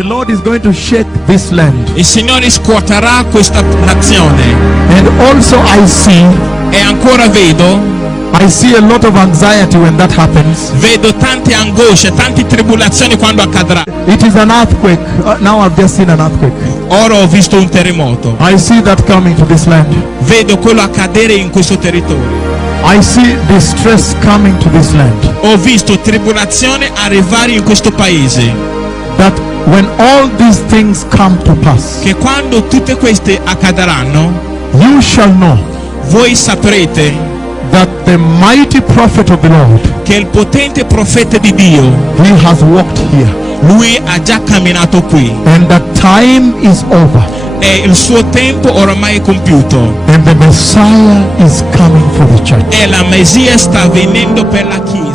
The Lord is going to shake this land. Il Signore scuoterà questa nazione. And also I ancora see a lot of anxiety when that happens. vedo tante angosce, tante tribolazioni quando accadrà. It is an earthquake. Now I've just seen an earthquake. Ora ho visto un terremoto. I see that coming to this land. Vedo quello accadere in questo territorio. I see distress coming to this land. Ho visto tribolazione arrivare in questo paese. That when all these things come to pass, Che quando tutte queste accadranno, you shall know voi saprete that the mighty prophet of the Lord, che il potente profeta di Dio, he has walked here, lui ha già camminato qui and that time is over, e il suo tempo oramai è compiuto and the Messiah is coming for the church. e la Messia sta venendo per la Chiesa.